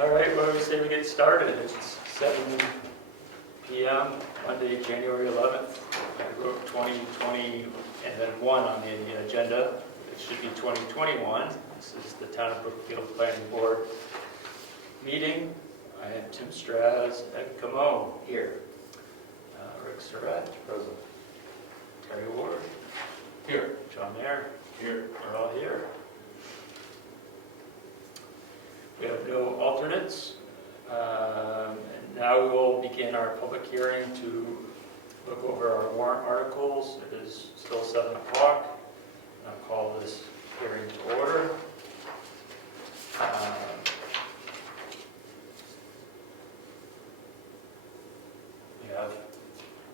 All right, well, we say we get started. It's 7 p.m. Monday, January 11th. I wrote 2020 and then 1 on the agenda. It should be 2021. This is the Town of Brookfield Planning Board meeting. I have Tim Straz and Comeau here. Rick Surratt, present. Terry Ward, here. John Mayer, here. We're all here. We have no alternates. And now we will begin our public hearing to look over our warrant articles. It is still 7 o'clock. I'll call this hearing to order. We have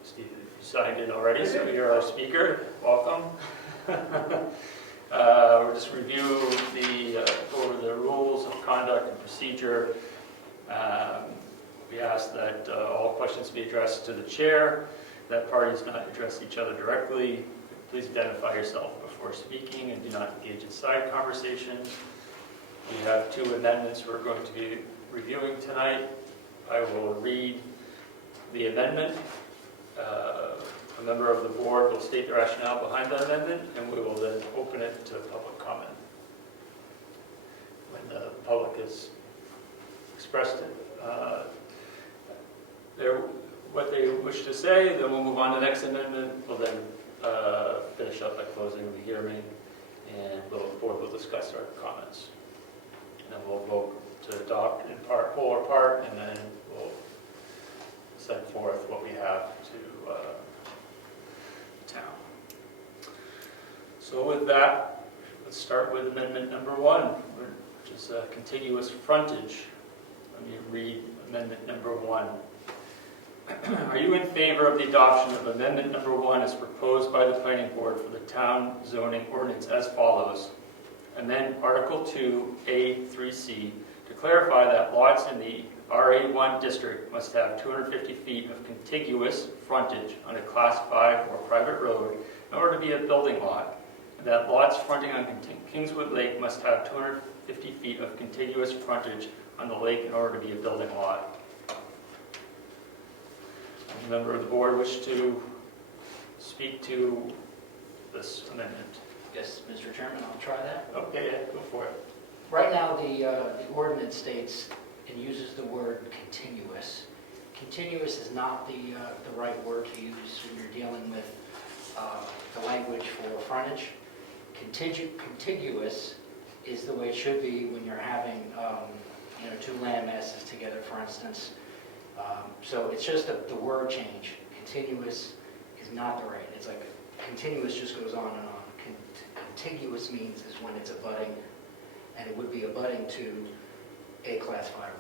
Steve, you signed in already, so you're our speaker. Welcome. We'll just review over the rules of conduct and procedure. We ask that all questions be addressed to the chair, that parties not address each other directly. Please identify yourself before speaking and do not engage in side conversations. We have 2 amendments we're going to be reviewing tonight. I will read the amendment. A member of the board will state the rationale behind the amendment, and we will then open it to public comment. When the public has expressed what they wish to say, then we'll move on to the next amendment. We'll then finish up by closing the hearing, and the board will discuss our comments. And then we'll vote to adopt in part, whole or part, and then we'll send forth what we have to town. So with that, let's start with amendment number 1, which is contiguous frontage. Let me read amendment number 1. Are you in favor of the adoption of amendment number 1 as proposed by the planning board for the town zoning ordinance as follows? Amend Article 2, A3C to clarify that lots in the RA1 district must have 250 feet of contiguous frontage on a Class 5 or private road in order to be a building lot, and that lots fronting on Kingswood Lake must have 250 feet of contiguous frontage on the lake in order to be a building lot. Any member of the board wish to speak to this amendment? Yes, Mr. Chairman, I'll try that. Okay, yeah, go for it. Right now, the ordinance states and uses the word continuous. Continuous is not the right word to use when you're dealing with the language for frontage. Contiguous is the way it should be when you're having 2 land masses together, for instance. So it's just the word change. Continuous is not the right. It's like continuous just goes on and on. Contiguous means is when it's abutting, and it would be abutting to a Class 5 road.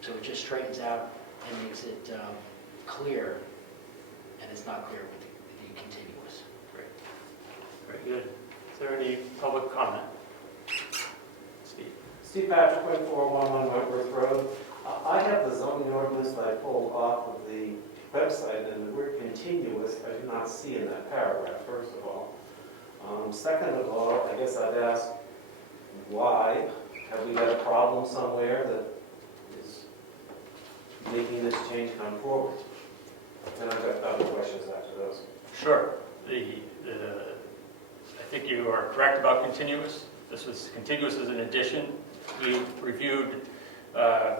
So it just straightens out and makes it clear, and it's not clear with the contiguous. Great. Very good. Is there any public comment? Steve. Steve Patrick, 2411 Whitworth Road. I have the zoning ordinance that I pulled off of the website, and the word continuous I do not see in that paragraph, first of all. Second of all, I guess I'd ask why. Have we got a problem somewhere that is making this change come forward? And I've got other questions after those. Sure. I think you are correct about continuous. This was contiguous as an addition. We reviewed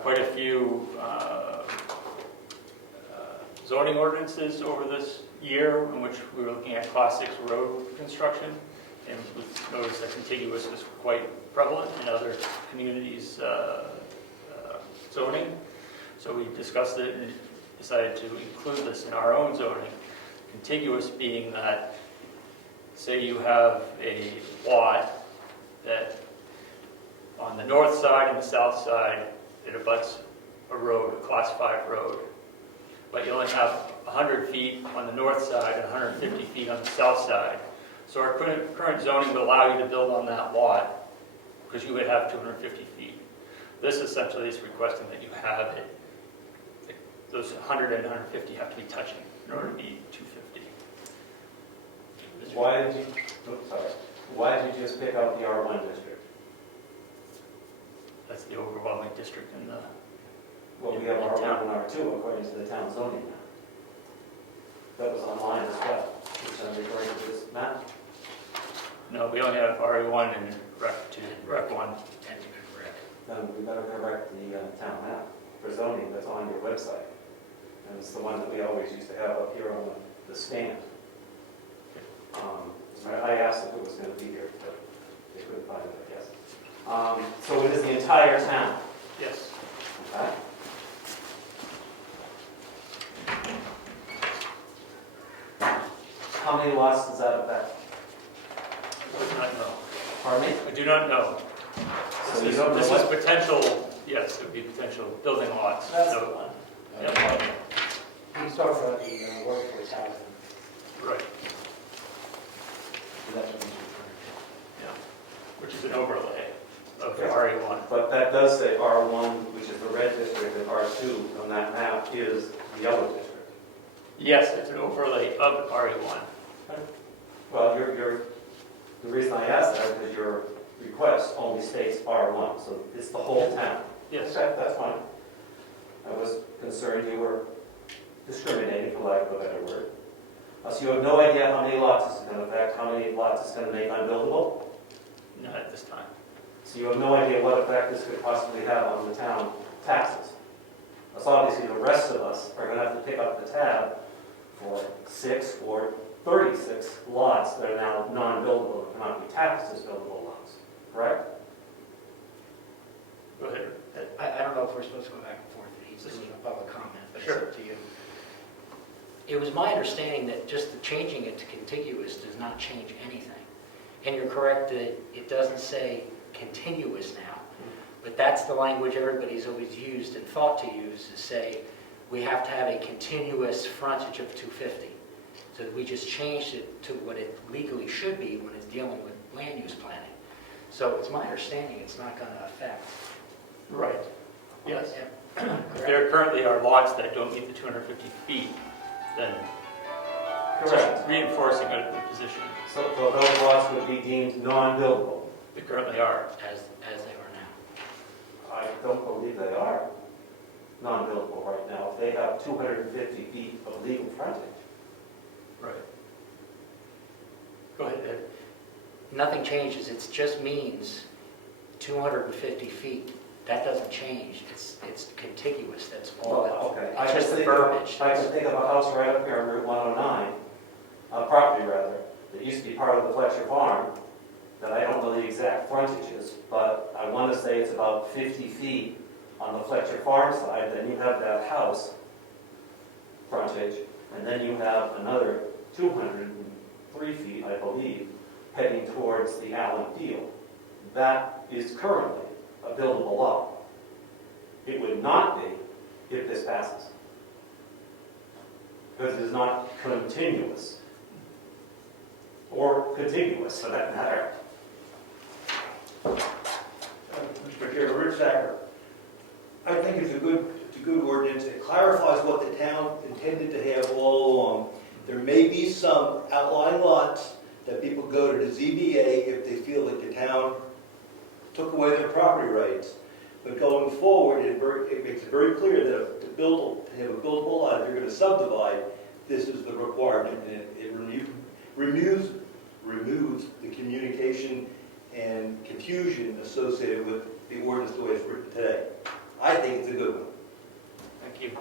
quite a few zoning ordinances over this year in which we were looking at Class 6 road construction, and we noticed that contiguous was quite prevalent in other communities' zoning. So we discussed it and decided to include this in our own zoning. Contiguous being that, say you have a lot that on the north side and the south side it abuts a road, a Class 5 road, but you only have 100 feet on the north side and 150 feet on the south side. So our current zoning would allow you to build on that lot because you would have 250 feet. This essentially is requesting that you have it, those 100 and 150 have to be touching in order to be 250. Why did you just pick out the R1 district? That's the overwhelming district in the, Well, we have In R1 town. and R2 according to the town zoning map. That was online as well, which I'm referring to this map. no, we only have RE1 and Rec 2, Rec 1. And correct. Then we better correct the town map for zoning that's on your website. And it's the one that we always used to have up here on the stand. I asked if it was going to be here, but they couldn't find it, I guess. So it is the entire town, Yes. okay? How many lots does that affect? I do not know. Pardon me? I do not know. So you This don't know is what? potential, yes, it would be potential building lots. That's the So, one. yeah, He's talking about the workforce housing, right, so that's what he's referring yeah, which is an overlay of Yeah. RE1. But that does say R1, which is the red district, and R2 on that map is the yellow district. Yes, it's an overlay of RE1. Well, the reason I asked that is because your request only states R1, so it's the whole town. Yes, Okay, that's fine. I was concerned you were discriminating, for lack of a better word. So you have no idea how many lots this is going to affect, how many lots it's going to make unbuildable? not at this time. So you have no idea what effect this could possibly have on the town taxes. So obviously the rest of us are going to have to pick up the tab for 6 or 36 lots that are now non-buildable and cannot be taxed as buildable lots, correct? Go ahead. to. I don't know if we're supposed to go back and forth, he's doing a public comment, but it's Sure. up to you. It was my understanding that just changing it to contiguous does not change anything. And you're correct that it doesn't say continuous now, but that's the language everybody's always used and thought to use, to say we have to have a continuous frontage of 250. So we just changed it to what it legally should be when it's dealing with land use planning. So it's my understanding it's not going to affect. Right, yes. Yeah. If there currently are lots that don't meet the 250 feet, then Correct. just reinforcing a position. So those lots would be deemed non-buildable. They currently are. As they are now. I don't believe they are non-buildable right now. If they have 250 feet of legal frontage. Right. Go ahead, Ed. Nothing changes, it just means 250 feet. That doesn't change, it's contiguous, that's all. Okay. It's just the verbiage. I can think of a house right up here on Route 109, a property rather, that used to be part of the Fletcher Farm, that I don't know the exact frontages, but I want to say it's about 50 feet on the Fletcher Farm side, then you have that house frontage, and then you have another 203 feet, I believe, heading towards the Allen deal. That is currently a buildable lot. It would not be if this passes. Because it is not continuous. Or contiguous, for that matter. Mr. Chair, Rich Sacker. I think it's a good ordinance. It clarifies what the town intended to have all along. There may be some outlying lots that people go to the ZBA if they feel that the town took away their property rights. But going forward, it makes it very clear that to have a buildable lot, if you're going to subdivide, this is the requirement, and it removes the communication and confusion associated with the ordinance the way it's written today. I think it's a good one. Thank you.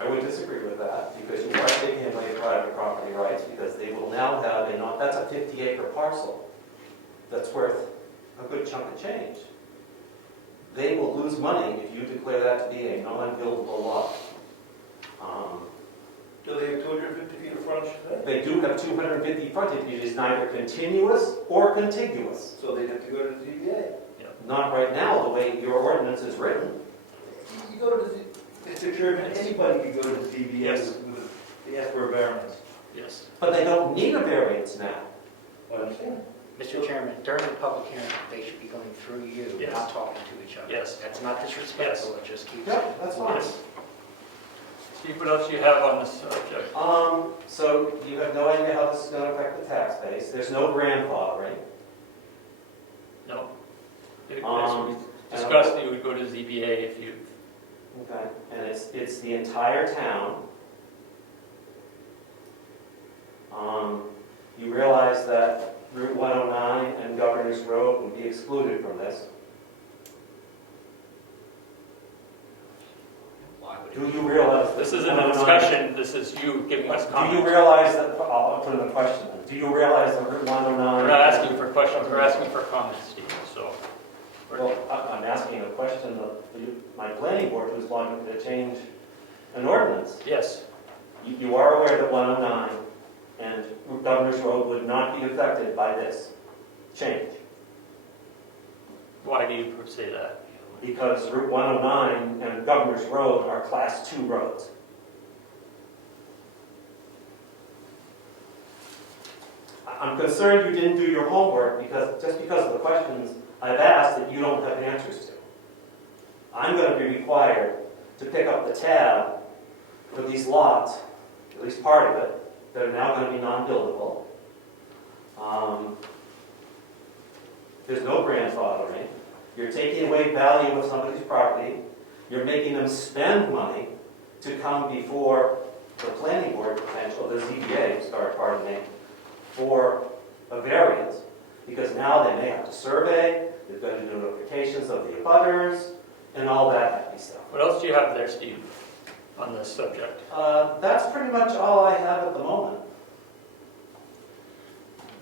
I would disagree with that, because you are taking away private property rights, because they will now have that's a 50-acre parcel that's worth a good chunk of change. They will lose money if you declare that to be a non-buildable lot. Do they have 250 feet of frontage today? They do have 250 frontage, it is neither continuous or contiguous. So they'd have to go to the ZBA. Not right now, the way your ordinance is written. You go to the Mr. Chairman, anybody could go to the ZBA Yes. they ask for a variance. Yes. But they don't need a variance now. I understand. Mr. Chairman, during the public hearing, they should be going through you, Yes. not talking to each other. Yes. That's not disrespectful, it just keeps. Yeah, that's fine. Yes. Steve, what else do you have on this subject? So you have no idea how this is going to affect the tax base. There's no grandfathering. No. discussed that you would go to ZBA if you, Okay, and it's the entire town. You realize that Route 109 and Governor's Road would be excluded from this. Why would it Do be? you realize that this isn't a 109 discussion, this is you giving us Do you comments. realize that, I'll put in the question, do you realize that Route 109? We're not asking for questions, we're asking for comments, Steve, so. Well, I'm asking a question of my planning board who's wanting to change an ordinance. Yes, You are aware that 109 and Governor's Road would not be affected by this change, why do you say that? because Route 109 and Governor's Road are Class 2 roads. I'm concerned you didn't do your homework just because of the questions I've asked that you don't have answers to. I'm going to be required to pick up the tab for these lots, at least part of it, that are now going to be non-buildable. There's no grandfathering. You're taking away value of somebody's property. You're making them spend money to come before the planning board potential, the ZBA, pardon me, for a variance, because now they may have to survey, they've got to do notifications of the abutters, and all that happy stuff. What else do you have there, Steve, on this subject? That's pretty much all I have at the moment.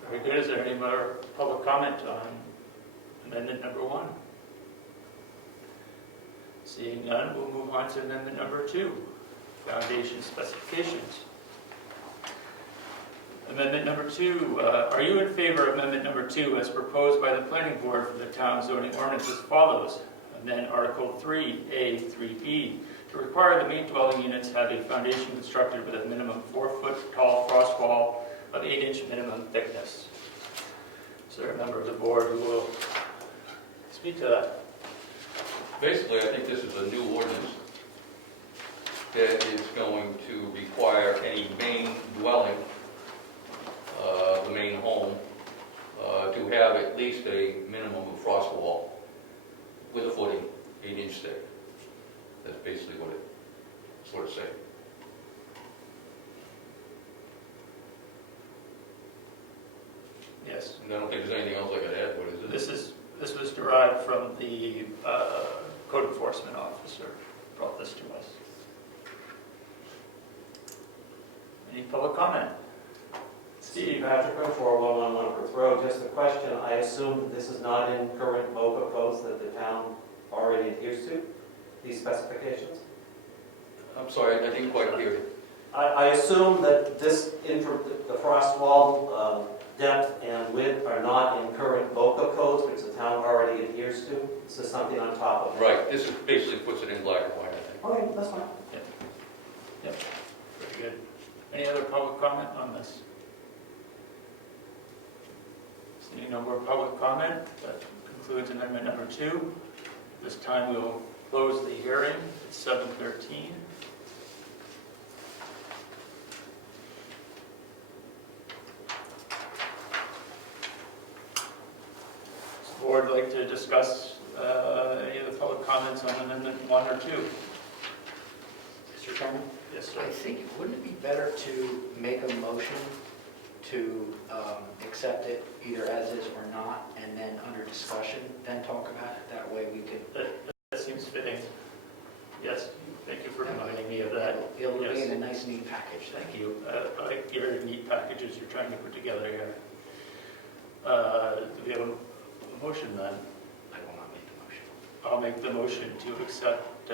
Very good, is there any more public comment on amendment number 1? Seeing none, we'll move on to amendment number 2, foundation specifications. Amendment number 2, are you in favor of amendment number 2 as proposed by the planning board for the town zoning ordinance as follows? Amend Article 3A, 3B, to require the main dwelling units have a foundation constructed with a minimum 4-foot tall frost wall of 8-inch minimum thickness. Is there a member of the board who will speak to that? Basically, I think this is a new ordinance that is going to require any main dwelling, the main home, to have at least a minimum of frost wall with a footing, 8-inch thick. That's basically what it's saying. Yes. And I don't think there's anything else I could add. What is it? This was derived from the code enforcement officer brought this to us. Any public comment? Steve? Patrick, 4111 North Road, just a question. I assume that this is not in current MOPA codes that the town already adheres to, these specifications? I'm sorry, I didn't quite hear you. I assume that the frost wall depth and width are not in current MOPA codes, which the town already adheres to? This is something on top of it? Right, this is basically puts it in black and white, I think. Okay, that's fine. Yep. Very good. Any other public comment on this? Seeing no more public comment, that concludes amendment number 2. This time we will close the hearing at 7:13. Does the board like to discuss any of the public comments on amendment 1 or 2? Mr. Chairman? Yes, sir. I think, wouldn't it be better to make a motion to accept it either as is or not, and then under discussion, then talk about it? That way we could... That seems fitting. Yes, thank you for reminding me of that. It'll be Yes. in a nice, neat package. Thank you. I like your neat packages you're trying to put together here. Do we have a motion then? I will not make the motion. I'll make the motion to accept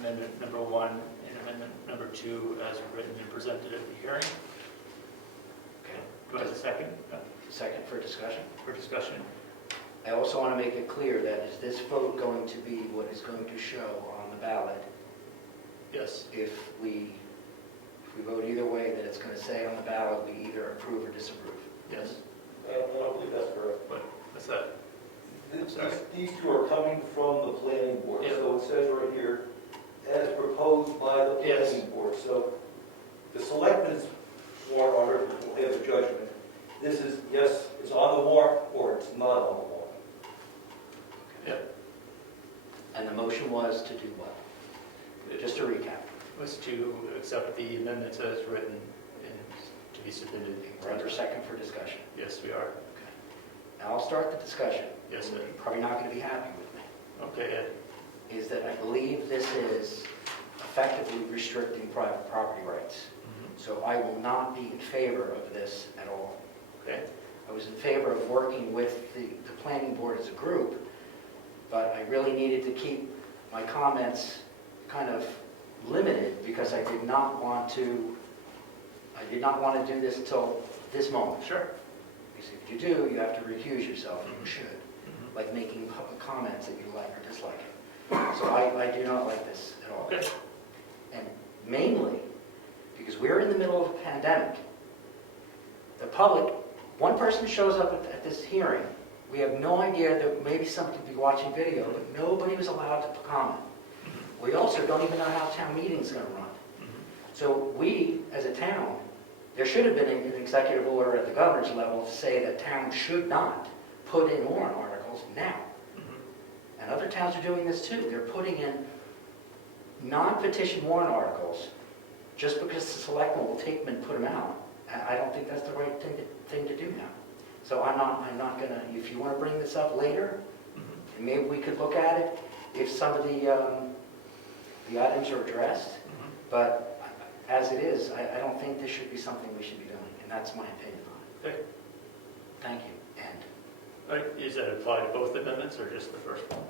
amendment number 1 and amendment number 2 as written and presented at the hearing. Okay. Do I have a second Second for discussion. for discussion? I also want to make it clear that is this vote going to be what is going to show on the ballot Yes. if we vote either way, that it's going to say on the ballot we either approve or disapprove? Yes. I don't believe that's correct. What's that? These two are coming from the planning board, Yeah. so it says right here, as proposed by the Yes. planning board. So the selectmen's warrant article will have a judgment. This is, yes, it's on the warrant, or it's not on the warrant. Yeah. And the motion was to do what? Just to recap. Was to accept the amendments as written and to be submitted. We're under second for discussion. Yes, we are. Now I'll start the discussion. Yes, sir. You're probably not going to be happy with me. Okay, Ed. Is that I believe this is effectively restricting private property rights. So I will not be in favor of this at all. Okay. I was in favor of working with the planning board as a group, but I really needed to keep my comments kind of limited because I did not want to do this until this moment. Sure. Because if you do, you have to recuse yourself, and you should, like making public comments that you like or dislike it. So I do not like this at all. Okay. And mainly because we're in the middle of a pandemic. The public, one person shows up at this hearing, we have no idea that maybe somebody could be watching video, but nobody was allowed to comment. We also don't even know how town meeting's going to run. So we, as a town, there should have been an executive order at the governor's level to say that towns should not put in warrant articles now. And other towns are doing this too. They're putting in non-petition warrant articles just because the selectmen will take them and put them out. And I don't think that's the right thing to do now. So I'm not gonna, if you want to bring this up later, maybe we could look at it if some of the items are addressed. But as it is, I don't think this should be something we should be doing, and that's my opinion on it. Okay. Thank you. And All right, does that apply to both amendments or just the first one?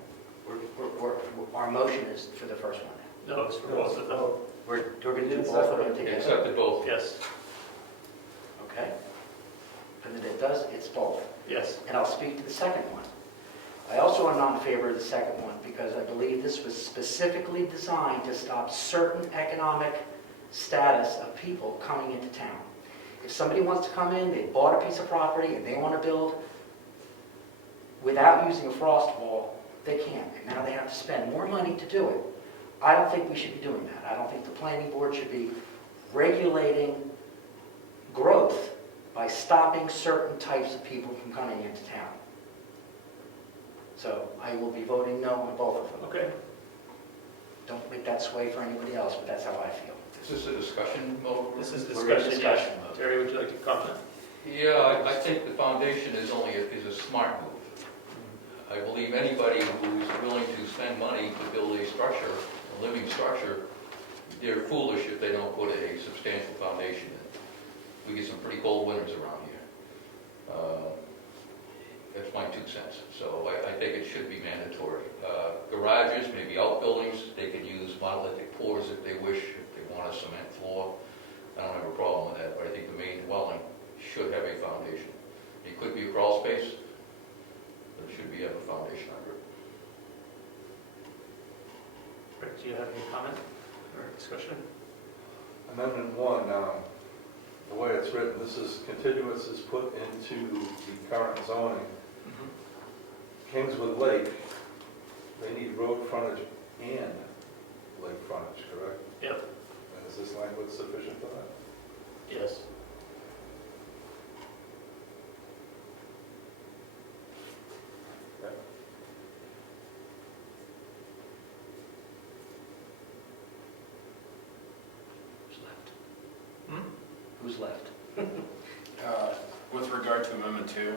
our motion is for the first one. No, it's for both of them. We're going to do both of them together. Accepted both. Yes, Okay? And then it does, it's both. yes. And I'll speak to the second one. I also am not in favor of the second one because I believe this was specifically designed to stop certain economic status of people coming into town. If somebody wants to come in, they bought a piece of property and they want to build without using a frost wall, they can't. And now they have to spend more money to do it. I don't think we should be doing that. I don't think the planning board should be regulating growth by stopping certain types of people from coming into town. So I will be voting no on both of them. Okay. Don't make that sway for anybody else, but that's how I feel. Is this a discussion mode? This is We're in discussion. discussion Yes. mode. Terry, would you like to comment? Yeah, I think the foundation is a smart move. I believe anybody who's willing to spend money to build a structure, a living structure, they're foolish if they don't put a substantial foundation in. We get some pretty cold winters around here. That's my 2 cents. So I think it should be mandatory. Garages, maybe outbuildings, they can use monolithic pours if they wish, if they want a cement floor. I don't have a problem with that, but I think the main dwelling should have a foundation. It could be a crawl space, but it should have a foundation under it. Rick, do you have any comment or discussion? Amendment 1, the way it's written, this is continuous is put into the current zoning. Kingswood Lake, they need road frontage and lake frontage, correct? Yep. And is this language sufficient for that? Yes. Okay. Who's left? With regard to Amendment 2,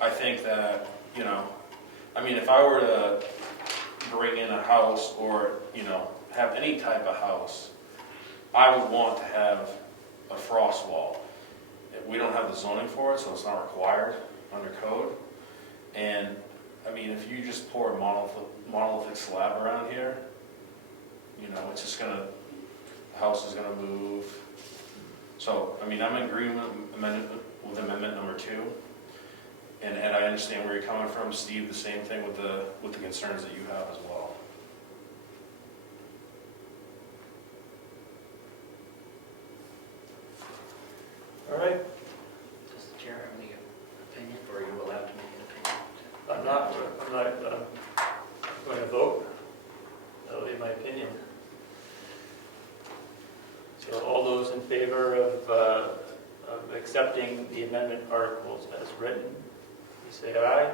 I think that, if I were to bring in a house or, have any type of house, I would want to have a frost wall. We don't have the zoning for it, so it's not required under code. And, if you just pour a monolithic slab around here, it's just the house is gonna move. So, I'm in agreement with amendment number 2, and I understand where you're coming from, Steve. The same thing with the concerns that you have as well. All right. Does the chair have any opinion, or are you allowed to make an opinion? I'm not going to vote. That'll be my opinion. So all those in favor of accepting the amendment articles as written, you say aye.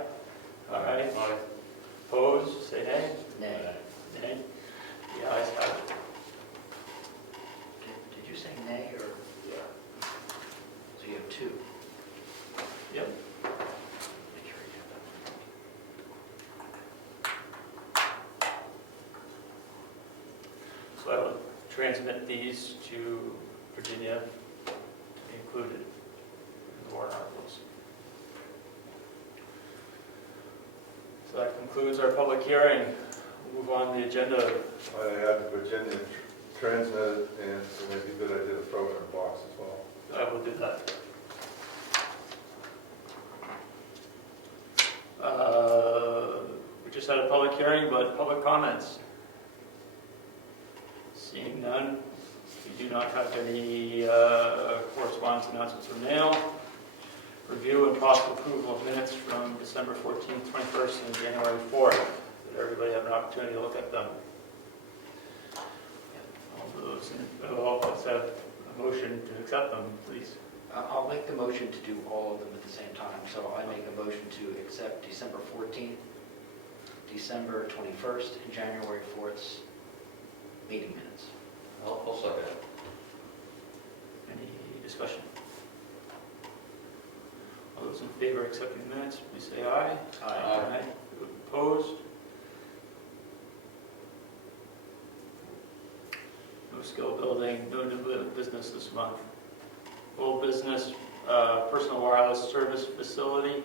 Aye. Aye. Opposed, say nay. Nay. So I will transmit these to Virginia to be included in the warrant articles. So that concludes our public hearing. We'll move on to the agenda. I had Virginia transmitted, and it may be a good idea to throw it in a box as well. I will do that. We just had a public hearing, but public comments. Seeing none, we do not have any correspondence, announcements, or mail. Review and possible approval of minutes from December 14th, 21st, and January 4th. Did everybody have an opportunity to look at them? All those, let's have a motion to accept them, please. I'll make the motion to do all of them at the same time. So I make a motion to accept December 14th, December 21st, and January 4th's meeting minutes. I'll second it. Any discussion? All those in favor of accepting the minutes, please say aye. Aye. Opposed? No skill building, no new business this month. Old business, personal wireless service facility.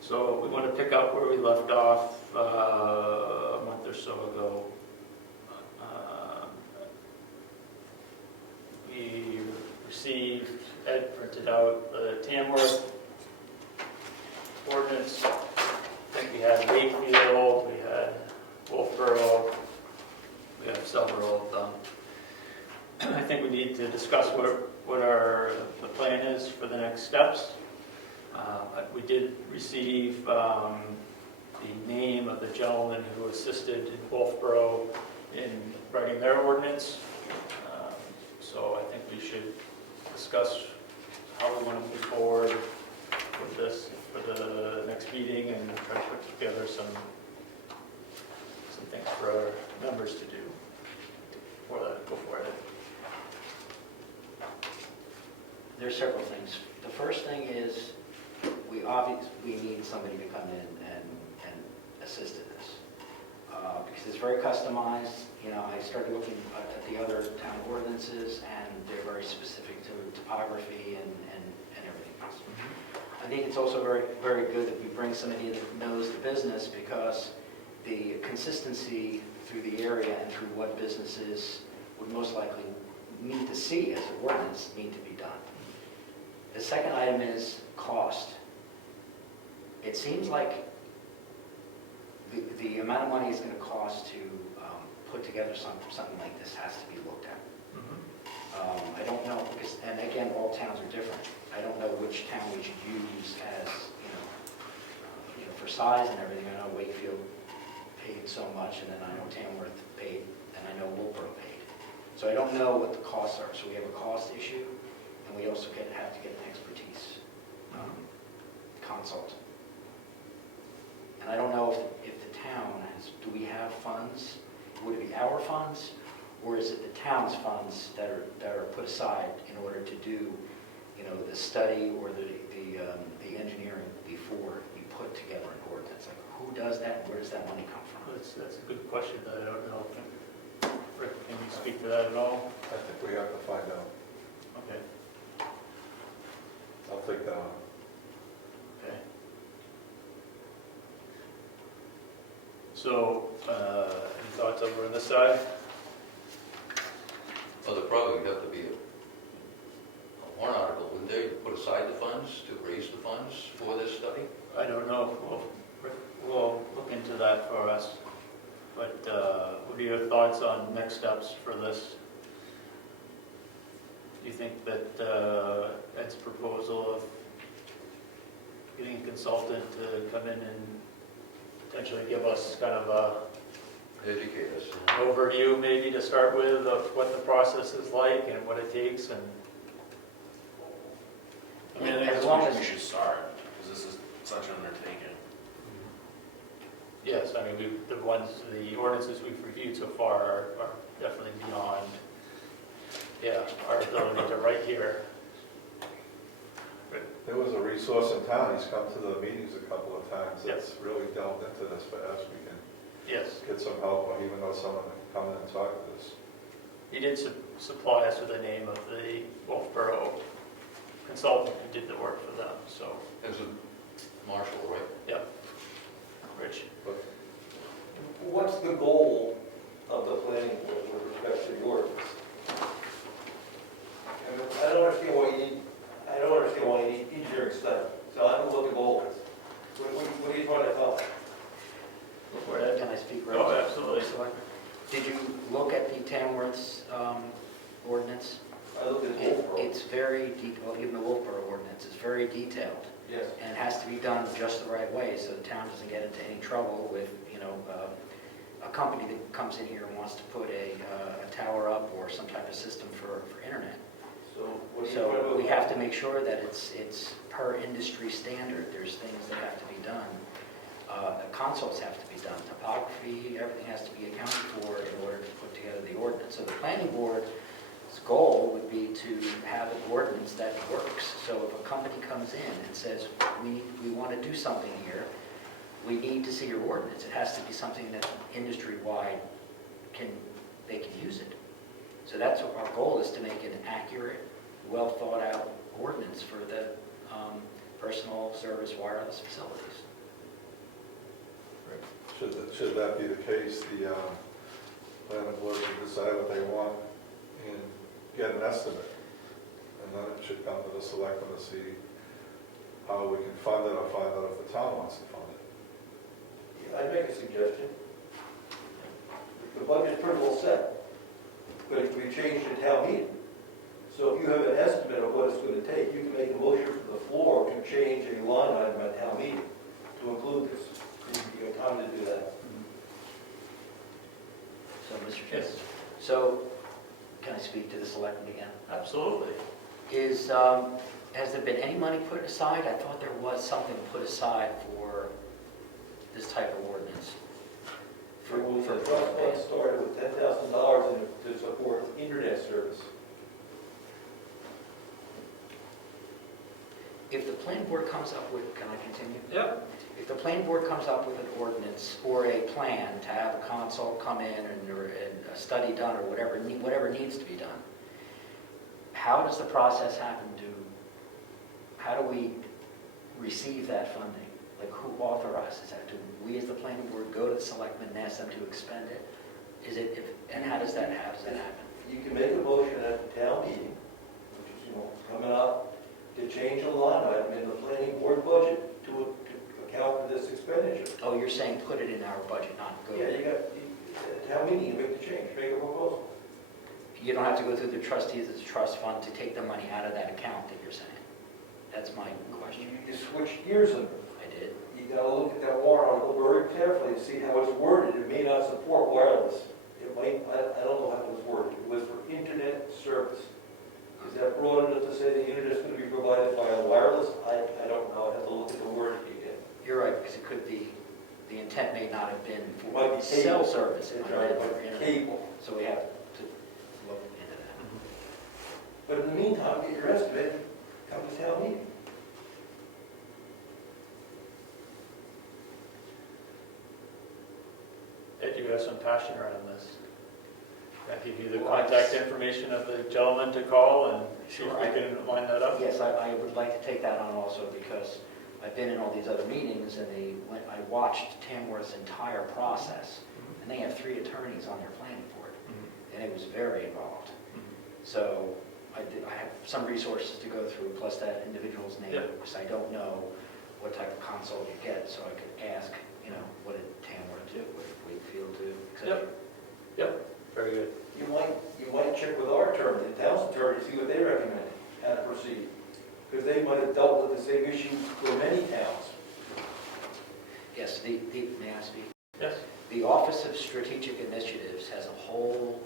So we want to pick up where we left off a month or so ago. We received, Ed printed out the Tamworth ordinance. I think we had Wakefield, we had Wolfboro, we have several of them. I think we need to discuss what the plan is for the next steps. We did receive the name of the gentleman who assisted in Wolfboro in writing their ordinance. So I think we should discuss how we want to move forward with this for the next meeting and try to put together some things for our members to do before it. There's several things. The first thing is we need somebody to come in and assist in this. Because it's very customized. You know, I started looking at the other town ordinances, and they're very specific to topography and everything else. I think it's also very, very good that we bring somebody that knows the business, because the consistency through the area and through what businesses would most likely need to see as an ordinance need to be done. The second item is cost. It seems like the amount of money it's going to cost to put together something like this has to be looked at. I don't know, because, and again, all towns are different. I don't know which town we should use as, for size and everything. I know Wakefield paid so much, and then I know Tamworth paid, and I know Wolfboro paid. So I don't know what the costs are. So we have a cost issue, and we also have to get an expertise consult. And I don't know if the town do we have funds? Would it be our funds, or is it the town's funds that are put aside in order to do, the study or the engineering before we put together an ordinance? Like, who does that, and where does that money come from? That's a good question that I don't know. Rick, can you speak to that at all? I think we have to find out. Okay. I'll take that on. Okay. So, any thoughts over on this side? Well, there probably would have to be a warrant article, wouldn't they, to put aside the funds, to raise the funds for this study? I don't know. We'll look into that for us. But what are your thoughts on next steps for this? Do you think that Ed's proposal of getting a consultant to come in and potentially give us kind of a Educate us. overview maybe to start with of what the process is like and what it takes, and I mean, I think As that's long where as- we should start, because this is such an undertaking. yes, I mean, the ordinances we've reviewed so far are definitely beyond, our ability to write here. There was a resource in town, he's come to the meetings a couple of times, Yep. that's really delved into this for us, we can Yes, get some help, or even know someone that can come in and talk to this. he did supply us with the name of the Wolfboro consultant who did the work for them, so, As a marshal, right? yeah. Rich? What's the goal of the planning board with respect to the ordinance? I don't understand why you need engineering study, so I don't know what the goal is. What are you trying to tell me? Go ahead. Can I speak right? Oh, absolutely. Did you look at the Tamworth's ordinance? I look at Wolfboro. It's very detailed, even the Wolfboro ordinance is very detailed. Yes. And it has to be done just the right way, so the town doesn't get into any trouble with, a company that comes in here and wants to put a tower up or some type of system for internet. So what are you trying to So do? we have to make sure that it's per industry standard. There's things that have to be done. The consoles have to be done, topography, everything has to be accounted for in order to put together the ordinance. So the planning board's goal would be to have an ordinance that works. So if a company comes in and says, we want to do something here, we need to see your ordinance. It has to be something that industry-wide they can use it. So that's what our goal is, to make an accurate, well-thought-out ordinance for the personal service wireless facilities. Should that be the case, the planning board should decide what they want and get an estimate. And then it should come to the selectmen to see how we can fund it, or find out if the town wants to fund it. I'd make a suggestion. The budget's pretty well set, but it can be changed at town meeting. So if you have an estimate of what it's going to take, you can make a motion from the floor to change a line item at town meeting to include this. You have time to do that. So, Mr. Yes. Chairman, so can I speak to the selectmen again? Absolutely. Has there been any money put aside? I thought there was something put aside for this type of ordinance. The trust fund started with $10,000 to support internet service. If the planning board comes up with, can I continue? Yep. If the planning board comes up with an ordinance or a plan to have a consult come in and a study done or whatever needs to be done, how does the process happen? How do we receive that funding? Like, who authorizes that? Do we as the planning board go to the selectmen and ask them to expend it? And how does that happen? You can make a motion at the town meeting, which is, coming up, to change a line item in the planning board budget to account for this expenditure. Oh, you're saying put it in our budget, not go. Yeah, at town meeting, you make the change, make a proposal. You don't have to go through the trustees of the trust fund to take the money out of that account that you're saying? That's my question. You switch gears on it. I did. You gotta look at that warrant article very carefully to see how it's worded. It may not support wireless. It might, I don't know how it was worded. It was for internet service. Is that broad enough to say the internet is going to be provided via wireless? I don't know. I have to look at the wording again. You're right, because it could be, the intent may not have been It might for be cell cable. service. It It's might right, have been for like internet. cable. So we have to look into that. But in the meantime, get your estimate, come to town meeting. Ed, you have some passion around this. Can I give you the Well, contact information of the gentleman to call and see if Sure. we can line that up? Yes, I would like to take that on also, because I've been in all these other meetings, and I watched Tamworth's entire process, and they have 3 attorneys on their planning board, and it was very involved. So I have some resources to go through, plus that individual's name, Yeah. because I don't know what type of consult you get, so I could ask, what did Tamworth do, what did Wakefield do, et cetera. Yep, very good. You might check with our attorney, the town's attorney, see what they recommend, how to proceed. Because they might have dealt with the same issue for many towns. Yes, may I speak? Yes. The Office of Strategic Initiatives has a whole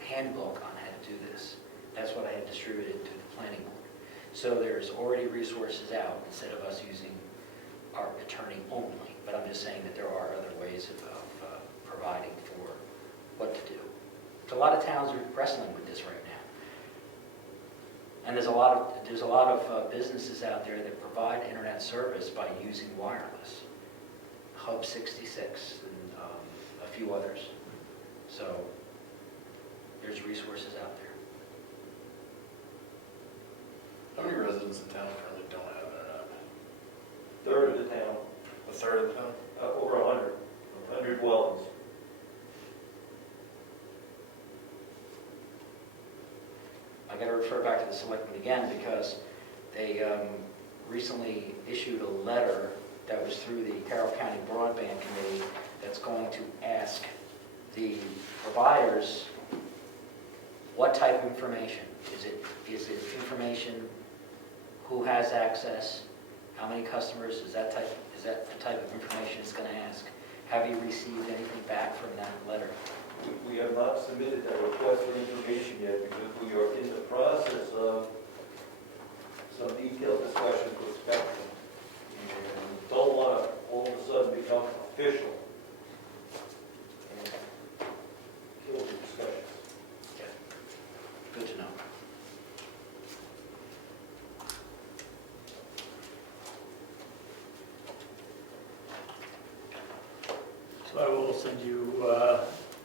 handbook on how to do this. That's what I had distributed to the planning board. So there's already resources out instead of us using our attorney only. But I'm just saying that there are other ways of providing for what to do. So a lot of towns are wrestling with this right now. And there's a lot of businesses out there that provide internet service by using wireless. Hub 66 and a a few others. So there's resources out there. How many residents in town currently don't have internet? Third of the town, A third of the town? over 100 dwellings. I got to refer back to the selectmen again because they recently issued a letter that was through the Carroll County Broadband Committee that's going to ask the providers what type of information. Is it information, who has access, how many customers, is that the type of information it's going to ask? Have you received anything back from that letter? We have not submitted that request for information yet because we are in the process of some detailed discussions with Spectrum. And don't want to all of a sudden become official and kill the discussions. Good to know. So I will send you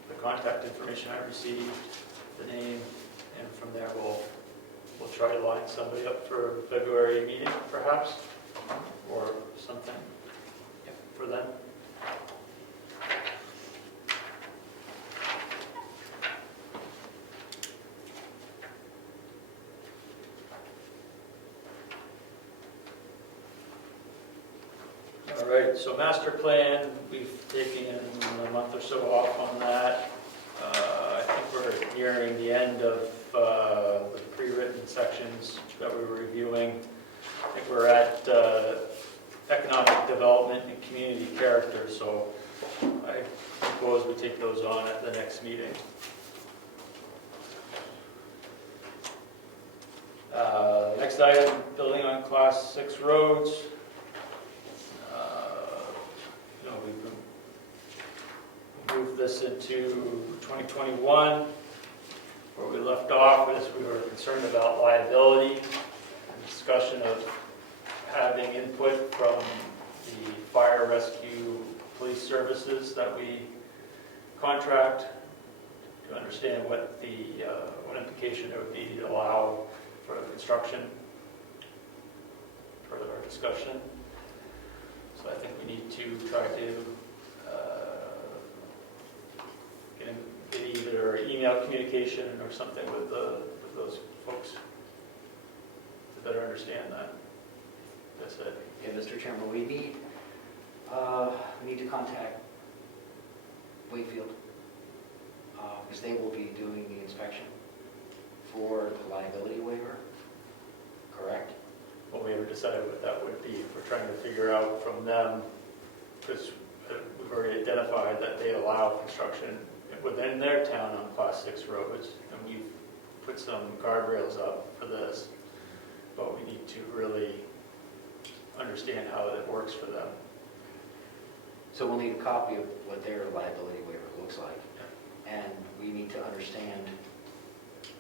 the contact information I received, the name, and from there we'll try to line somebody up for February meeting perhaps, or something for them. All right, so master plan, we've taken a month or so off on that. I think we're nearing the end of the pre-written sections that we were reviewing. I think we're at economic development and community character, so I propose we take those on at the next meeting. Next item, building on class 6 roads. We've moved this into 2021. Where we left off is we were concerned about liability and discussion of having input from the fire rescue police services that we contract to understand what implication there would be to allow for construction. Further our discussion. So I think we need to try to get either email communication or something with those folks to better understand that. That's it. Yeah, Mr. Chairman, we need to contact Wakefield because they will be doing the inspection for the liability waiver, correct? Well, we haven't decided what that would be. We're trying to figure out from them, because we've already identified that they allow construction within their town on class 6 roads, and we've put some guardrails up for this, but we need to really understand how that works for them. So we'll need a copy of what their liability waiver looks like. And we need to understand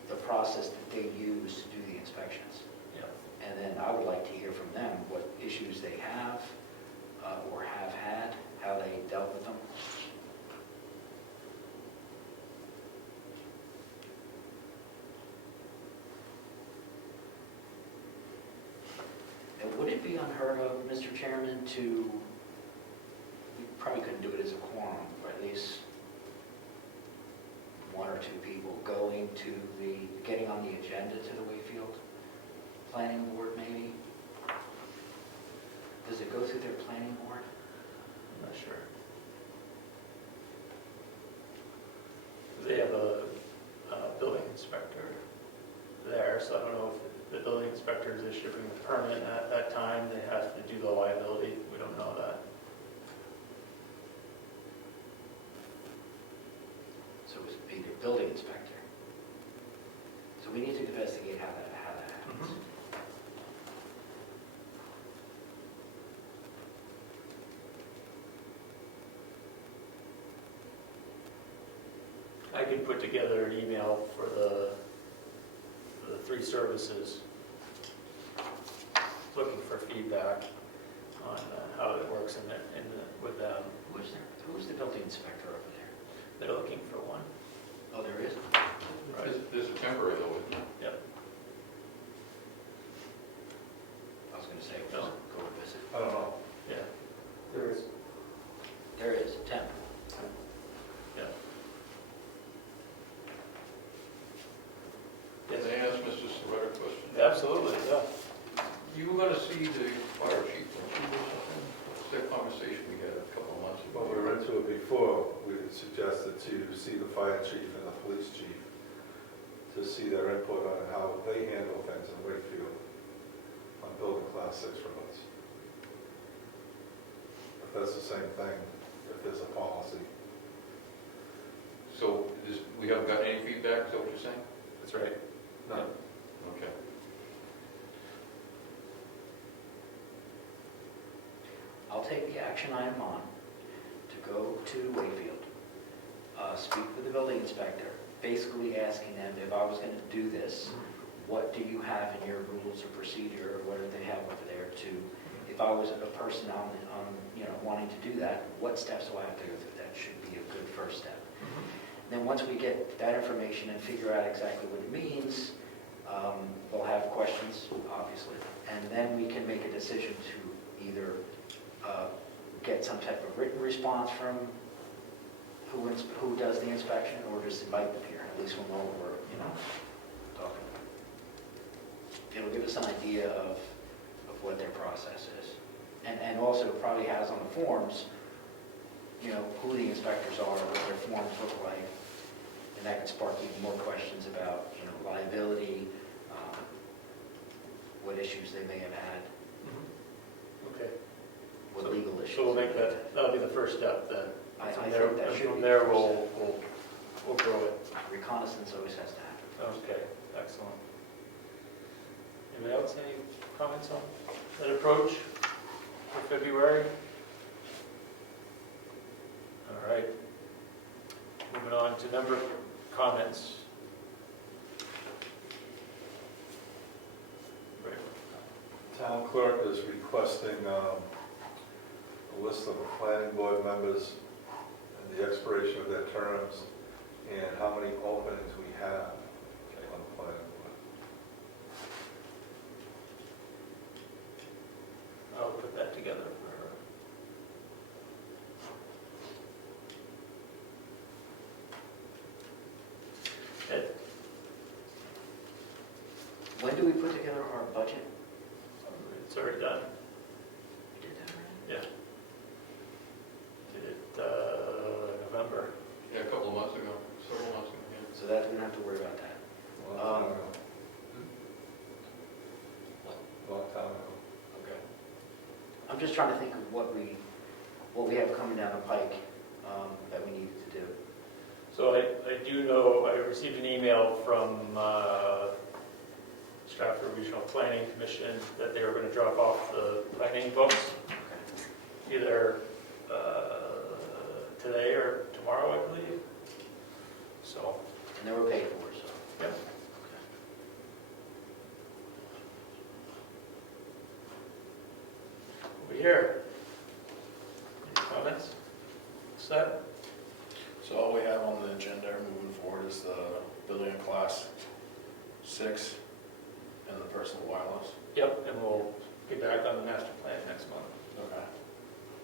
the process that they use to do the inspections. Yeah. And then I would like to hear from them what issues they have or have had, how they dealt with them. And would it be unheard of, Mr. Chairman, to, we probably couldn't do it as a quorum, but at least one or two people getting on the agenda to the Wakefield Planning Board maybe? Does it go through their planning board? I'm not sure. They have a building inspector there, so I don't know if the building inspector is issuing a permit at that time. They have to do the liability. We don't know that. So it would be their building inspector. So we need to investigate how that happens. I can put together an email for the 3 services, looking for feedback on how it works with them. Who's the building inspector over there? They're looking for one. Oh, there is? This is temporary though, isn't it? Yep. I was gonna say, No. go visit. I don't know. Yeah. There is. There is, temp. Yeah. Can Yes. I ask Mr. Soretta a question? Absolutely, yeah. You were gonna see the fire chief, weren't you, or something? What's that conversation we had a couple of months ago? When we were into it before, we had suggested to see the fire chief and the police chief to see their input on how they handle things in Wakefield on building class 6 roads. If that's the same thing, if there's a policy. So we haven't got any feedback, is that what you're saying? That's right. No. Okay. I'll take the action item on to go to Wakefield, speak with the building inspector, basically asking them if I was going to do this, what do you have in your rules of procedure, or what do they have over there to, if I was a person on wanting to do that, what steps do I have to go through? That should be a good first step. Then once we get that information and figure out exactly what it means, we'll have questions, obviously, and then we can make a decision to either get some type of written response from who does the inspection, or just invite them here. At least we'll know what we're, talking about. It'll give us an idea of what their process is. And also probably has on the forms, who the inspectors are, what their forms look like. And that could spark even more questions about, liability, what issues they may have had, Okay. what legal issues. So we'll make that'll be the first step then. I From think there, that and should from be there the first we'll grow it. Reconnaissance always has to happen. Okay, excellent. Anybody else, any comments on that approach for February? All right. Moving on to member comments. Right. Town clerk is requesting a list of the planning board members and the expiration of their terms and how many openings we have on the planning board. I'll put that together for her. Ed? When do we put together our budget? It's already done. We did that already? Yeah. Did it November. Yeah, a couple of months ago, several months ago, yeah. So that, we don't have to worry about that. Long time ago. Long time ago. Okay. I'm just trying to think of what we have coming down the pike that we needed to do. So I do know, I received an email from Stratford Regional Planning Commission that they were going to drop off the planning books Okay. either today or tomorrow, I believe. So, And they were paid for, so. yep. Over here. Any comments? Set? So all we have on the agenda moving forward is the building a class 6 and the personal wireless. Yep, and we'll get back on the master plan next month. Okay.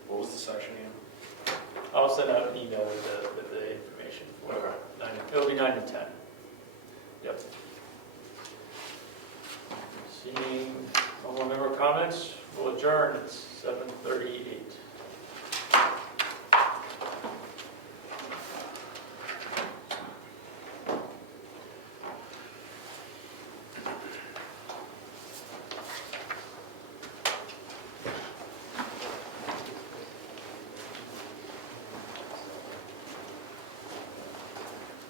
What was the section again? I'll send out an email with the information for Okay. 9, it'll be 9 and 10. Yep. Seeing no more member comments, we'll adjourn. It's